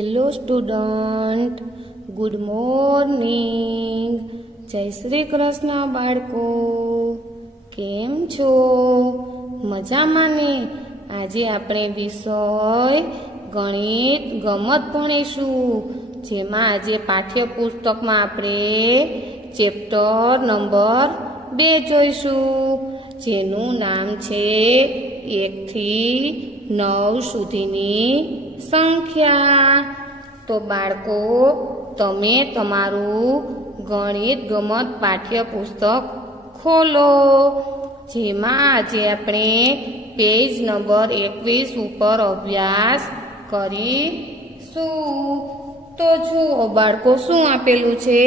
Hello student, good morning. જય શ્રી કૃષ્ણ બાળકો. કેમ છો? મજામાં ને? આજે આપણે વિષય ગણિત ગમત ભણીશું, જેમાં આજે પાઠ્યપુસ્તકમાં આપણે ચેપ્ટર નંબર 2 જોઈશું, જેનું નામ છે 1 થી 9 સુધીની સંખ્યા. તો બાળકો, તમે તમારું ગણિત ગમત પાઠ્યપુસ્તક ખોલો, જેમાં આજે આપણે પેજ નંબર 21 ઉપર અભ્યાસ કરીશું. તો જુઓ બાળકો, શું આપેલું છે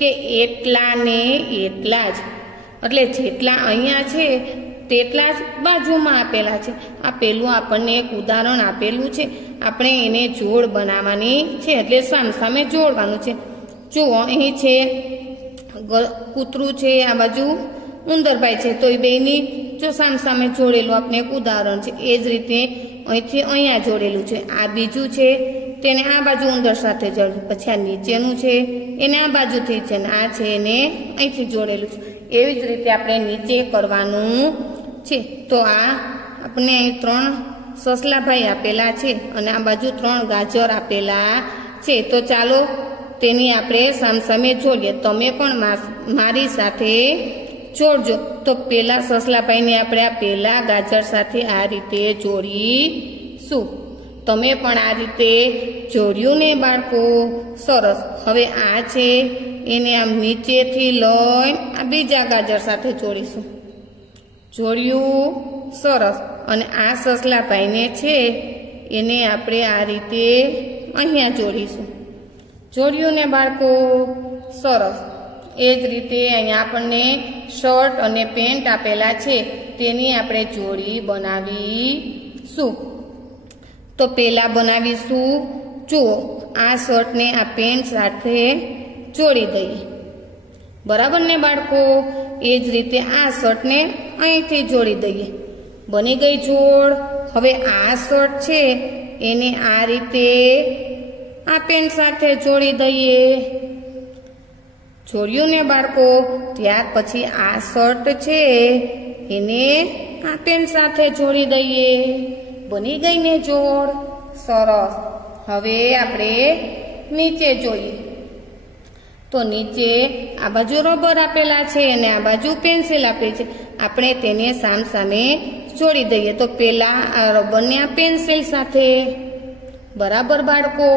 કે એટલા ને એટલા જ, એટલે જેટલા અહીંયા છે તેટલા જ બાજુમાં આપેલા છે. આ પેલું આપણને એક ઉદાહરણ આપેલું છે, આપણે એને જોડ બનાવવાની છે, એટલે સામસામે જોડવાનું છે. જુઓ, અહીં છે કૂતરું છે, આ બાજુ ઉંદરભાઈ છે, તો એ બેની જો સામસામે જોડેલું આપણે એક ઉદાહરણ છે. એ જ રીતે અહીંથી અહીંયા જોડેલું છે. આ બીજું છે, તેને આ બાજુ ઉંદર સાથે જોડેલું. પછી આ નીચેનું છે, એને આ બાજુથી છે, ને આ છે એને અહીંથી જોડેલું છે. એવી જ રીતે આપણે નીચે કરવાનું છે. તો આ આપણે અહીં 3 સસલાભાઈ આપેલા છે, અને આ બાજુ 3 ગાજર આપેલા છે. તો ચાલો તેની આપણે સામસામે જોડીએ. તમે પણ મારી સાથે જોડજો. તો પેલા સસલાભાઈને આપણે આ પેલા ગાજર સાથે આ રીતે જોડીશું. તમે પણ આ રીતે જોડ્યું ને બાળકો? સરસ. હવે આ છે એને આમ નીચેથી લઈ આ બીજા ગાજર સાથે જોડીશું. જોડ્યું? સરસ. અને આ સસલાભાઈને છે એને આપણે આ રીતે અહીંયા જોડીશું. જોડ્યું ને બાળકો? સરસ. એ જ રીતે અહીંયા આપણને શર્ટ અને પેન્ટ આપેલા છે, તેની આપણે જોડી બનાવીશું. તો પેલા બનાવીશું, જુઓ, આ શર્ટને આ પેન્ટ સાથે જોડી દઈએ. બરાબર ને બાળકો? એ જ રીતે આ શર્ટને અહીંથી જોડી દઈએ. બની ગઈ જોડ. હવે આ શર્ટ છે એને આ રીતે આ પેન્ટ સાથે જોડી દઈએ. જોડ્યું ને બાળકો? ત્યાર પછી આ શર્ટ છે એને આ પેન્ટ સાથે જોડી દઈએ. બની ગઈ ને જોડ? સરસ. હવે આપણે નીચે જોઈએ. તો નીચે આ બાજુ રબર આપેલા છે અને આ બાજુ પેન્સિલ આપેલી છે. આપણે તેને સામસામે જોડી દઈએ. તો પેલા આ રબરને આ પેન્સિલ સાથે. બરાબર બાળકો?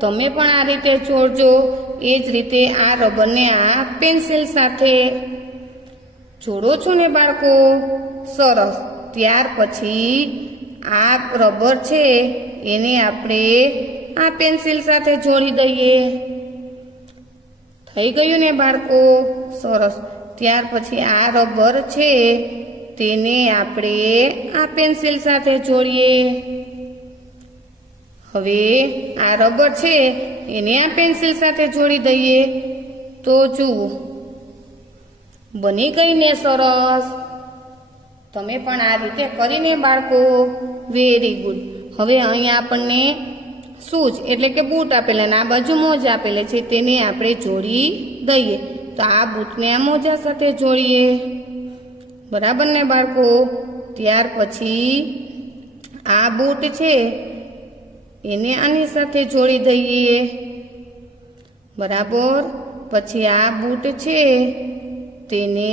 તમે પણ આ રીતે જોડજો. એ જ રીતે આ રબરને આ પેન્સિલ સાથે જોડો છો ને બાળકો? સરસ. ત્યાર પછી આ રબર છે એને આપણે આ પેન્સિલ સાથે જોડી દઈએ. થઈ ગયું ને બાળકો? સરસ. ત્યાર પછી આ રબર છે તેને આપણે આ પેન્સિલ સાથે જોડીએ. હવે આ રબર છે એને આ પેન્સિલ સાથે જોડી દઈએ. તો જુઓ, બની ગઈ ને? સરસ. તમે પણ આ રીતે કરીને બાળકો? Very good. હવે અહીંયા આપણને શૂઝ એટલે કે બૂટ આપેલા અને આ બાજુ મોજા આપેલા છે, તેને આપણે જોડી દઈએ. તો આ બૂટને આ મોજા સાથે જોડીએ. બરાબર ને બાળકો? ત્યાર પછી આ બૂટ છે એને આની સાથે જોડી દઈએ. બરાબર. પછી આ બૂટ છે તેને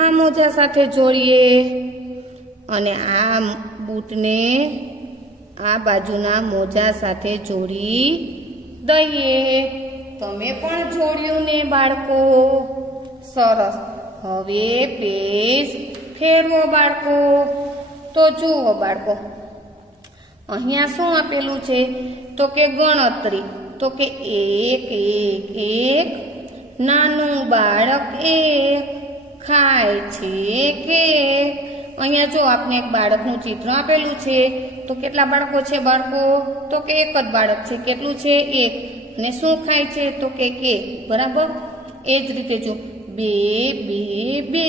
આ મોજા સાથે જોડીએ, અને આ બૂટને આ બાજુના મોજા સાથે જોડી દઈએ. તમે પણ જોડ્યું ને બાળકો? સરસ. હવે પેજ ફેરવો બાળકો. તો જુઓ બાળકો, અહીંયા શું આપેલું છે? તો કે ગણતરી. તો કે 1 1 1, નાનું બાળક 1 ખાય છે કેક. અહીંયા જો આપણે એક બાળકનું ચિત્ર આપેલું છે. તો કેટલા બાળકો છે બાળકો? તો કે એક જ બાળક છે. કેટલું છે? 1. અને શું ખાય છે? તો કે કેક. બરાબર. એ જ રીતે જો 2 2 2,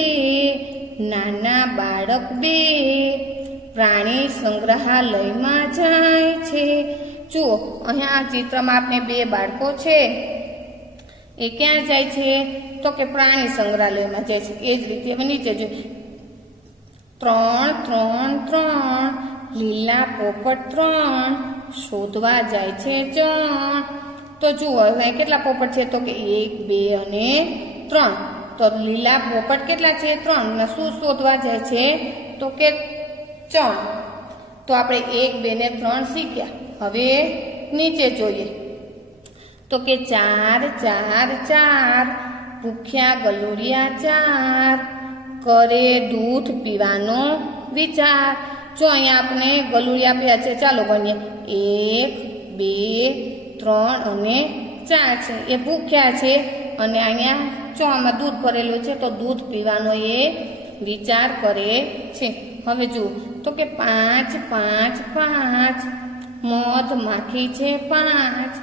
નાના બાળક 2 પ્રાણી સંગ્રહાલયમાં જાય છે. જુઓ અહીંયા આ ચિત્રમાં આપણે બે બાળકો છે એ ક્યાં જાય છે તો કે પ્રાણી સંગ્રહાલયમાં જાય છે. એ જ રીતે હવે નીચે જોઈએ 3 3 3 લીલા પોપટ 3 શોધવા જાય છે જણ. તો જુઓ હવે કેટલા પોપટ છે તો કે 1 2 અને 3. તો લીલા પોપટ કેટલા છે 3 ને શું શોધવા જાય છે તો કે ચણ. તો આપણે 1 2 ને 3 શીખ્યા. હવે નીચે જોઈએ તો કે 4 4 4 ભૂખ્યા ગલુડિયા 4 કરે દૂધ પીવાનો વિચાર. જો અહીંયા આપણે ગલુડિયા પીયા છે, ચાલો ગણીએ 1 2 3 અને 4 છે. એ ભૂખ્યા છે અને અહીંયા ચોમાં દૂધ ભરેલું છે તો દૂધ પીવાનો એ વિચાર કરે છે. હવે જુઓ તો કે 5 5 5 મધ માખી છે 5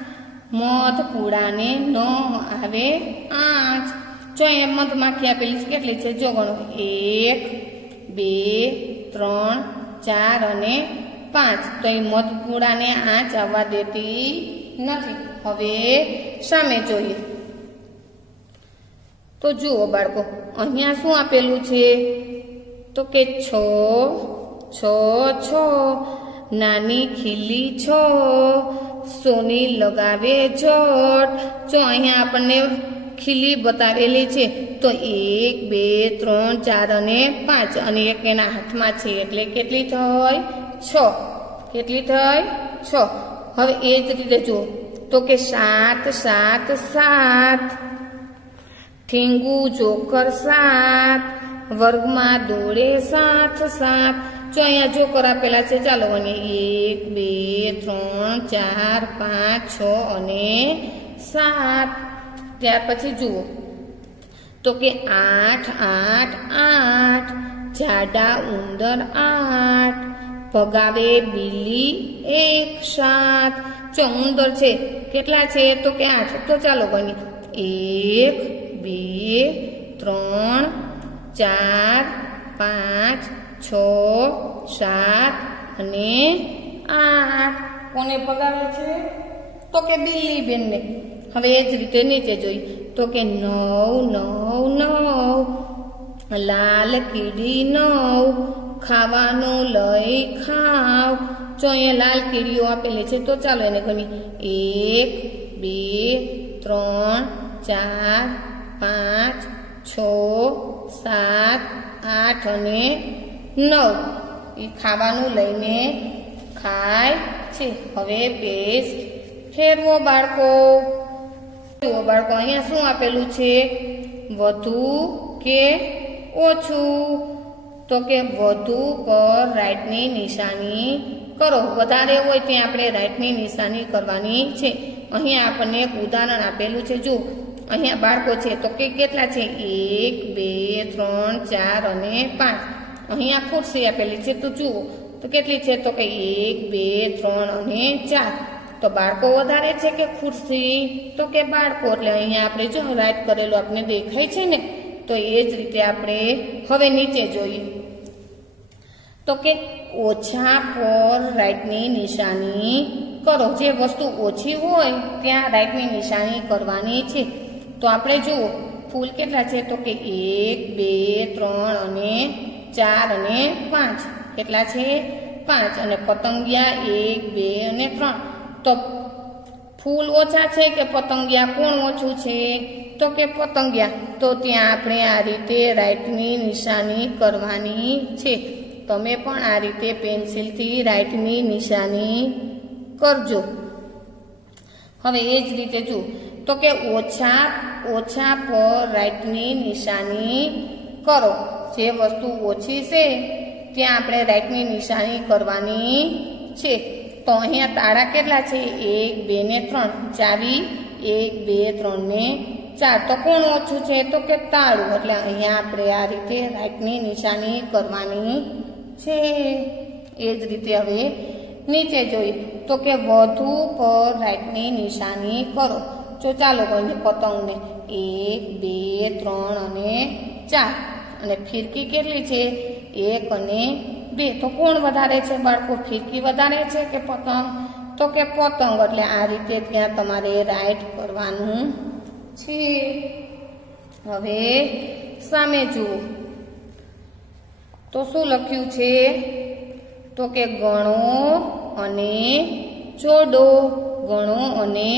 મધ પૂડાને ન આવે 8. જો અહીંયા મધ માખી આપેલી છે કેટલી છે જો ગણો 1 2 3 4 અને 5. તો એ મધ પૂડાને 8 આવવા દેતી નથી. હવે સામે જોઈએ તો જુઓ બાળકો અહીંયા શું આપેલું છે તો કે 6 6 6 નાની ખીલી 6 સોની લગાવે જોટ. જો અહીંયા આપણને ખીલી બતાવેલી છે તો 1 2 3 4 અને 5 અને એક એના હાથમાં છે એટલે કેટલી થઈ 6. કેટલી થઈ 6. હવે એ જ રીતે જુઓ તો કે 7 7 7 ઠીંગુ જોકર 7 વર્ગમાં દોડે 7 7. જો અહીંયા જોકર આપેલા છે ચાલો અને 1 2 3 4 5 6 અને 7. ત્યાર પછી જુઓ તો કે 8 8 8 જાડા ઉંદર 8 ભગાવે બિલ્લી 1 7. જો ઉંદર છે કેટલા છે તો કે 8. તો ચાલો ગણીએ 1 2 3 4 5 6 7 અને 8. કોને ભગાવે છે તો કે બિલ્લી બેનને. હવે એ જ રીતે નીચે જોઈએ તો કે 9 9 9 લાલ કીડી 9 ખાવાનું લઈ ખાવ. જો અહીંયા લાલ કીડીઓ આપેલી છે તો ચાલો એને ગણીએ 1 2 3 4 5 6 7 8 અને 9. એ ખાવાનું લઈને ખાય છે. હવે પેજ ફેરવો બાળકો. બાળકો અહીંયા શું આપેલું છે વધુ કે ઓછું તો કે વધુ પર રાઈટની નિશાની કરો. વધારે હોય ત્યાં આપણે રાઈટની નિશાની કરવાની છે. અહીંયા આપણને એક ઉદાહરણ આપેલું છે. જો અહીંયા બાળકો છે તો કે કેટલા છે 1 2 3 4 અને 5. અહીંયા ખુરશી આપેલી છે તો જુઓ તો કેટલી છે તો કે 1 2 3 અને 4. તો બાળકો વધારે છે કે ખુરશી તો કે બાળકો. એટલે અહીંયા આપણે જો રાઈટ કરેલું આપણે દેખાય છે ને તો એ જ રીતે આપણે હવે નીચે જોઈએ તો કે ઓછા પર રાઈટની નિશાની કરો. જે વસ્તુ ઓછી હોય ત્યાં રાઈટની નિશાની કરવાની છે. તો આપણે જુઓ ફૂલ કેટલા છે તો કે 1 2 3 અને 4 અને 5. કેટલા છે 5. અને પતંગિયા 1 2 અને 3. તો ફૂલ ઓછા છે કે પતંગિયા કોણ ઓછું છે તો કે પતંગિયા. તો ત્યાં આપણે આ રીતે રાઈટની નિશાની કરવાની છે. તમે પણ આ રીતે પેન્સિલથી રાઈટની નિશાની કરજો. હવે એ જ રીતે જુઓ તો કે ઓછા પર રાઈટની નિશાની કરો. જે વસ્તુ ઓછી છે ત્યાં આપણે રાઈટની નિશાની કરવાની છે. તો અહીંયા તાળા કેટલા છે 1 2 ને 3. ચાવી 1 2 3 ને 4. તો કોણ ઓછું છે તો કે તાળું. એટલે અહીંયા આપણે આ રીતે રાઈટની નિશાની કરવાની છે. એ જ રીતે હવે નીચે જોઈએ તો કે વધુ પર રાઈટની નિશાની કરો. જો ચાલો કોઈને પતંગને 1 2 3 અને 4. અને ફિરકી કેટલી છે 1 અને 2. તો કોણ વધારે છે બાળકો ફિરકી વધારે છે કે પતંગ તો કે પતંગ, એટલે આ રીતે ત્યાં તમારે રાઈટ કરવાનું છે। હવે સામે જુઓ તો શું લખ્યું છે, તો કે ગણો અને જોડો, ગણો અને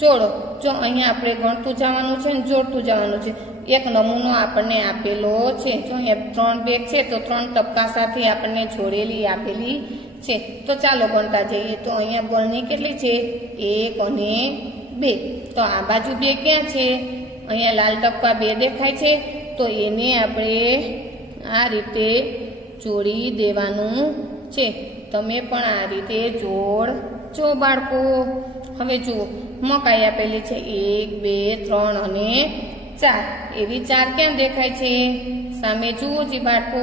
જોડો। જો અહીંયા આપણે ગણતું જવાનું છે ને જોડતું જવાનું છે। એક નમૂનો આપણને આપેલો છે, જો અહીંયા 3 બેગ છે તો 3 ટપકા સાથે આપણને જોડેલી આપેલી છે। તો ચાલો ગણતા જઈએ। તો અહીંયા બળની કેટલી છે, 1 અને 2। તો આ બાજુ 2 ક્યાં છે, અહીંયા લાલ ટપકા 2 દેખાય છે, તો એને આપણે આ રીતે જોડી દેવાનું છે। તમે પણ આ રીતે જોડજો બાળકો। હવે જુઓ મકાઈ આપેલી છે 1 2 3 અને 4, એવી 4 કેમ દેખાય છે, સામે જુઓ જી બાળકો,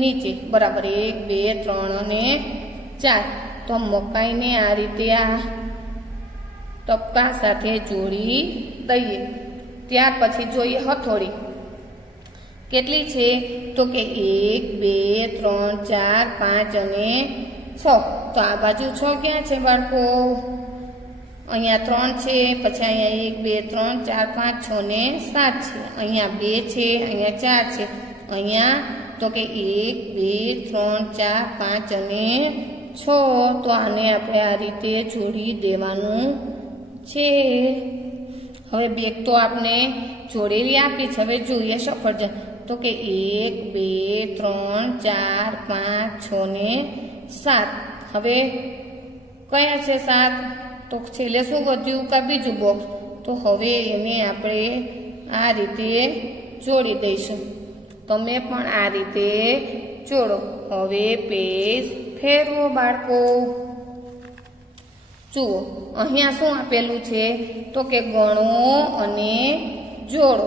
નીચે બરાબર 1 2 3 અને 4। તો મકાઈને આ રીતે આ ટપકા સાથે જોડી દઈએ। ત્યાર પછી જોઈએ હથોડી કેટલી છે, તો કે 1 2 3 4 5 અને 6। તો આ બાજુ 6 ક્યાં છે બાળકો, અહીંયા 3 છે, પછી અહીંયા 1 2 3 4 5 6 ને 7 છે, અહીંયા 2 છે, અહીંયા 4 છે, અહીંયા તો કે 1 2 3 4 5 અને 6। તો આને આપણે આ રીતે જોડી દેવાનું છે। હવે બેગ તો આપણે જોડેલી આપી છે। હવે જોઈએ સફરજન, તો કે 1 2 3 4 5 6 ને 7। હવે કયા છે 7, તો છેલ્લે શું વધ્યું કે બીજું બોક્સ, તો હવે એને આપણે આ રીતે જોડી દઈશું। તમે પણ આ રીતે જોડો। હવે પેજ ફેરવો બાળકો। જુઓ અહીંયા શું આપેલું છે, તો કે ગણો અને જોડો।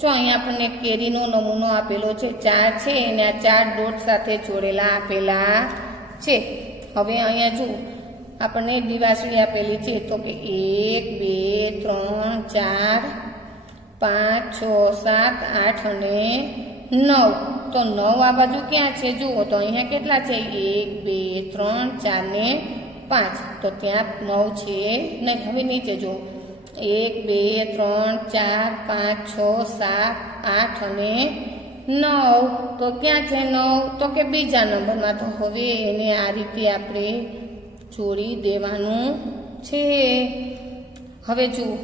જો અહીંયા આપણને કેરીનો નમૂનો આપેલો છે, 4 છે, એને આ 4 ડોટ સાથે જોડેલા આપેલા છે। હવે અહીંયા જુઓ આપણને દિવાસળી આપેલી છે, તો કે 1 2 3 4 5 6 7 8 અને 9। તો 9 આ બાજુ ક્યાં છે, જુઓ તો અહીંયા કેટલા છે, 1 2 3 4 ને 5। તો ત્યાં 9 છે નહીં। હવે નીચે જુઓ 1 2 3 4 5 6 7 8 અને 9। તો ક્યાં છે 9, તો કે બીજા નંબરમાં। તો હવે એને આ રીતે આપણે જોડી દેવાનું છે। હવે જુઓ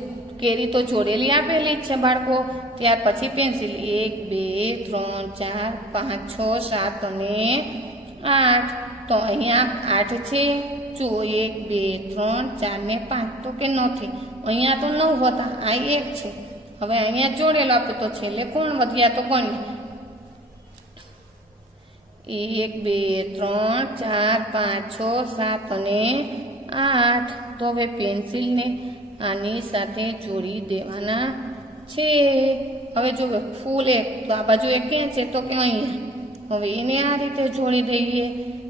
કેરી તો જોડેલી આપેલી જ છે બાળકો। ત્યાર પછી પેન્સિલ 1 2 3 4 5 6 7 અને 8। તો અહીંયા 8 છે, જુઓ 1 2 3 4 ને 5, તો કે નથી, અહીંયા તો 9 હતા, આ 1 છે। હવે અહીંયા જોડેલો આપ્યો, તો છેલ્લે કોણ વધ્યા, તો ગણીએ 1 2 3 4 5 6 7 અને 8। તો હવે પેન્સિલને આની સાથે જોડી દેવાના છે। હવે જો ફૂલ 1, તો આ બાજુ 1 ક્યાં છે, તો કે અહીંયા। હવે એને આ રીતે જોડી દઈએ।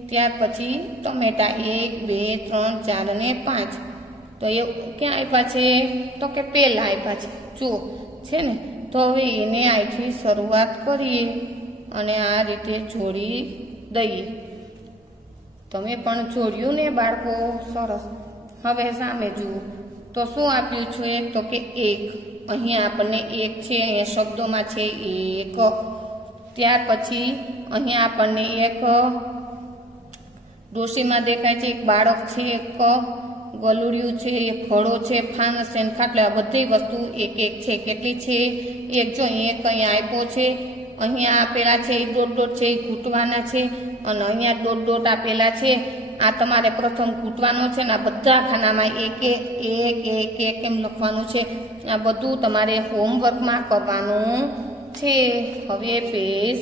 ત્યાર પછી ટમેટા 1 2 3 4 અને 5, તો એ ક્યાં આપ્યા છે, તો કે પહેલા આપ્યા છે, જુઓ છે ને। તો હવે એને અહીંથી શરૂઆત કરીએ અને આ રીતે જોડી દઈએ। તમે પણ જોડ્યું ને બાળકો, સરસ। હવે સામે જુઓ તો શું આપ્યું છે, તો કે 1, અહીંયા આપણને 1 છે, અહીંયા શબ્દોમાં છે 1। ત્યાર પછી અહીંયા આપણને એક ડોશીમાં દેખાય છે, એક બાળક છે, એક ગલુડિયું છે, એક ઘોડો છે, ફાનસ છે, ખાટલા, આ બધી વસ્તુ 1 1 છે। કેટલી છે, 1। જો 1 અહીંયા આપ્યો છે, અહીંયા આપેલા છે એ ડોટ ડોટ છે, એ ઘૂંટવાના છે, અને અહીંયા ડોટ ડોટ આપેલા છે, આ તમારે પ્રથમ ઘૂંટવાનો છે ને આ બધા ખાનામાં 1 1 1 1 એમ લખવાનું છે। આ બધું તમારે હોમવર્કમાં કરવાનું છે। હવે પેજ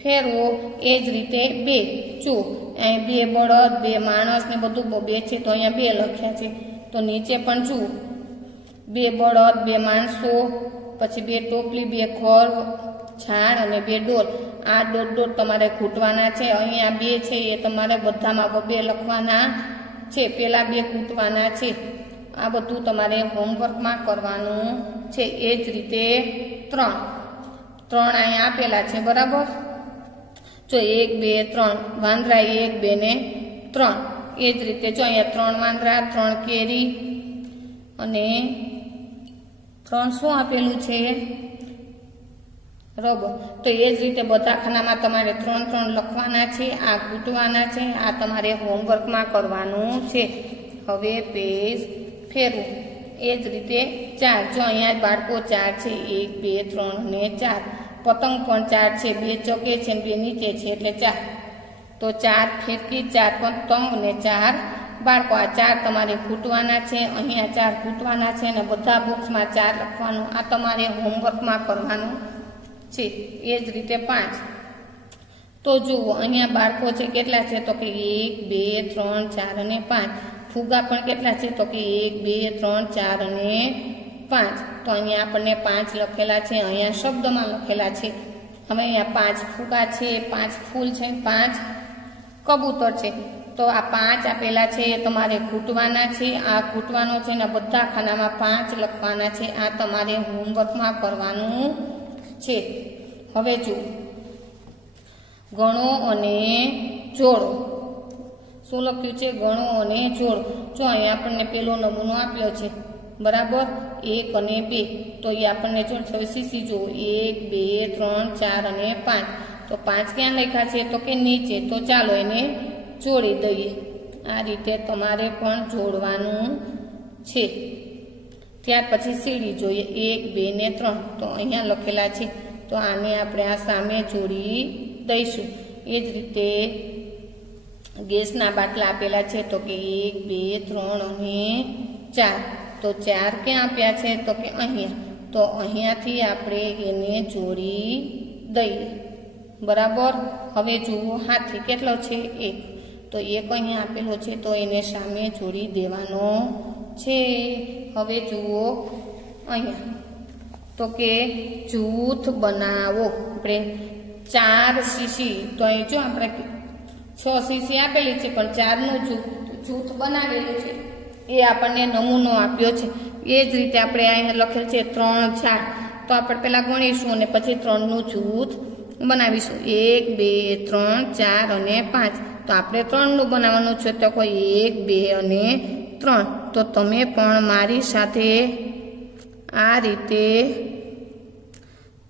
ફેરવો। એ જ રીતે 2, જુઓ અહીં 2 બળદ 2 માણસ ને બધું 2 છે, તો અહીંયા 2 લખ્યા છે। તો નીચે પણ જુઓ 2 બળદ 2 માણસો, પછી 2 ટોપલી 2 ઘર ઝાડ અને 2 ડોલ। આ ડોટ ડોટ તમારે ઘૂંટવાના છે। અહીંયા 2 છે એ તમારે બધામાં 2 લખવાના છે, પેલા 2 ઘૂંટવાના છે। આ બધું તમારે હોમવર્કમાં કરવાનું છે। એ જ રીતે 3 અહીંયા આપેલા છે, બરાબર। જો 1 2 3 વાંદરા 1 2 ને 3, એ જ રીતે જો અહીંયા 3 વાંદરા, 3 કેરી અને 3 શું આપેલું છે? રબર. તો એ જ રીતે બધા ખાનામાં તમારે 3 લખવાના છે, આ કૂટવાના છે, આ તમારે હોમવર્કમાં કરવાનું છે. હવે પેજ ફેરવું. એ જ રીતે 4, જો અહીંયા બાળકો 4 છે, 1 2 3 અને 4. પતંગ પણ 4 છે, 2 ચોકે છે અને 2 નીચે છે એટલે 4. તો 4 ફિરકી, 4 પતંગ અને 4 બાળકો. આ 4 તમારે કૂટવાના છે, અહીંયા 4 કૂટવાના છે અને બધા બોક્સમાં 4 લખવાનું. આ તમારે હોમવર્કમાં કરવાનું છે. એ જ રીતે 5. તો જુઓ અહીંયા બાળકો છે કેટલા છે? તો કે 1 2 3 4 અને 5. ફુગા પણ કેટલા છે? તો કે 1 2 3 4 અને 5. તો અહીંયા આપણને 5 લખેલા છે, અહીંયા શબ્દમાં લખેલા છે. હવે અહીંયા 5 ફુગા છે, 5 ફૂલ છે, 5 કબૂતર છે. તો આ 5 આપેલા છે એ તમારે કૂટવાના છે, આ કૂટવાનો છે ને બધા ખાનામાં 5 લખવાના છે. આ તમારે હોમવર્કમાં કરવાનું છે. હવે જુઓ, ગણો અને જોડો. શું લખ્યું છે? ગણો અને જોડો. જો અહીંયા આપણને પેલો નમૂનો આપ્યો છે, બરાબર, 1 અને 2. તો એ આપણને જોડશે. હવે સીસી જુઓ, 1 2 3 4 અને 5. તો 5 ક્યાં લખ્યા છે? તો કે નીચે. તો ચાલો એને જોડી દઈએ. આ રીતે તમારે પણ જોડવાનું છે. ત્યાર પછી સીડી જોઈએ, 1 2 ને 3. તો અહીંયા લખેલા છે, તો આને આપણે આ સામે જોડી દઈશું. એ જ રીતે ગેસના બાટલા આપેલા છે, તો કે 1 2 3 અને 4. તો 4 ક્યાં આપ્યા છે? તો કે અહીંયા. તો અહીંયાથી આપણે એને જોડી દઈએ, બરાબર. હવે જુઓ, હાથી કેટલો છે? 1. તો 1 અહીંયા આપેલો છે, તો એને સામે જોડી દેવાનો છે. હવે જુઓ અહીંયા, તો કે જૂથ બનાવો. આપણે 4 સીસી, તો અહીં જો આપણે 6 સીસી આપેલી છે, પણ 4નું જૂથ બનાવેલું છે. એ આપણને નમૂનો આપ્યો છે. એ જ રીતે આપણે અહીંયા લખેલ છે 3 4. તો આપણે પહેલાં ગણીશું અને પછી 3નું જૂથ બનાવીશું. 1 2 3 4 અને 5. તો આપણે 3નું બનાવવાનું છે, તો કોઈ 1 2 અને 3. તો તમે પણ મારી સાથે આ રીતે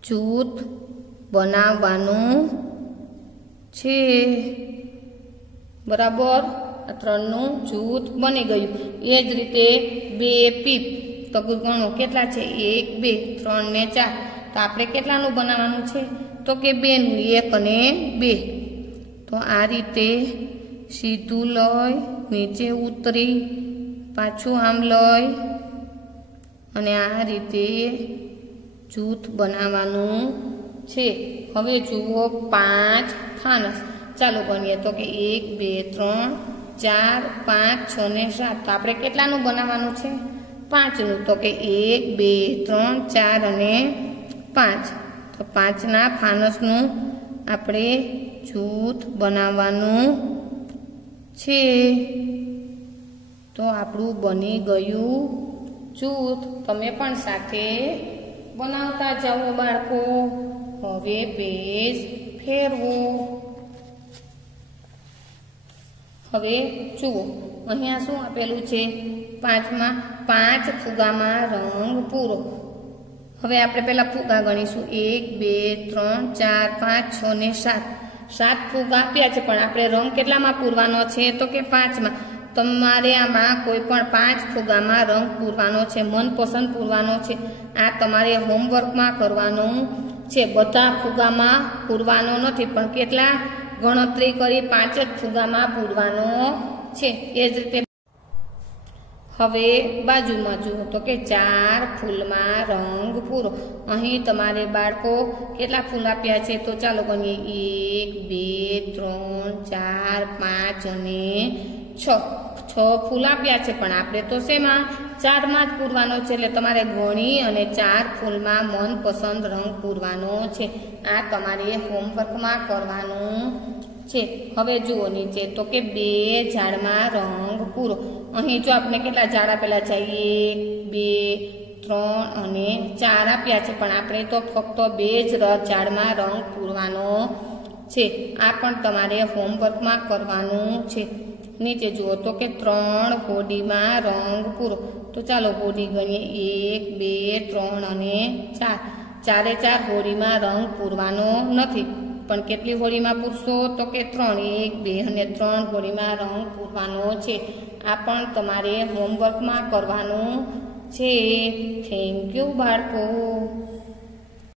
જૂથ બનાવવાનું છે, બરાબર. 3નું જૂથ બની ગયું. એ જ રીતે 2 પીપ. તો ગણો કેટલા છે? 1 2 3 ને 4. તો આપણે કેટલાનું બનાવવાનું છે? તો કે 2નું, 1 અને 2. તો આ રીતે સીધું લઈ નીચે ઉતરી પાછું આમ લઈ અને આ રીતે જૂથ બનાવવાનું છે. હવે જુઓ 5 ફાનસ. ચાલો ગણીએ. તો કે 1 2 3 4 5 6 ને 7. તો આપણે કેટલાનું બનાવવાનું છે? 5નું. તો કે 1 2 3 4 અને 5. તો 5ના ફાનસનું આપણે જૂથ બનાવવાનું છે. તો આપણું બની ગયું જૂથ. તમે પણ સાથે બનાવતા જાઓ બાળકો. હવે પેજ ફેરવો. હવે જુઓ, અહીંયા શું આપેલું છે? 5માં 5 ફુગામાં રંગ પૂરો. હવે આપણે પહેલા ફુગા ગણીશું. 1 2 3 4 5 6 ને 7. 7 ફુગા આપ્યા છે, પણ આપણે રંગ કેટલામાં પૂરવાનો છે? તો કે 5માં. તમારે આમાં કોઈ પણ 5 ફુગામાં રંગ પૂરવાનો છે, મનપસંદ પૂરવાનો છે. આ તમારે હોમવર્કમાં કરવાનું છે. બધા ફુગામાં પૂરવાનો નથી, પણ કેટલા ગણતરી કરી 5 જ ફુગામાં પૂરવાનો છે. એ જ રીતે હવે બાજુમાં જુઓ. તો કે 4 ફૂલમાં રંગ પૂરો. અહીં તમારે બાળકો કેટલા ફૂલ આપ્યા છે? તો ચાલો ગણીએ. 1 2 3 4 5 અને 6. 6 ફૂલ આપ્યા છે, પણ આપણે તો શેમાં? 4માં જ પૂરવાનો છે. એટલે તમારે ગણી અને 4 ફૂલમાં મનપસંદ રંગ પૂરવાનો છે. આ તમારે હોમવર્કમાં કરવાનું છે. હવે જુઓ નીચે. તો કે 2 ઝાડમાં રંગ પૂરો. અહીં જો આપણે કેટલા ઝાડ આપેલા છે? 1 2 3 અને 4 આપ્યા છે, પણ આપણે તો ફક્ત 2 જ ઝાડમાં રંગ પૂરવાનો છે. આ પણ તમારે હોમવર્કમાં કરવાનું છે. નીચે જુઓ તો કે 3 હોડીમાં રંગ પૂરો. તો ચાલો હોડી ગણીએ 1 2 3 અને 4. ચારે 4 હોડીમાં રંગ પૂરવાનો નથી, પણ કેટલી હોડીમાં પૂરશો તો કે 3. 1 2 અને 3 હોડીમાં રંગ પૂરવાનો છે. આ પણ તમારે હોમવર્કમાં કરવાનું છે. થેન્ક યુ બાળકો.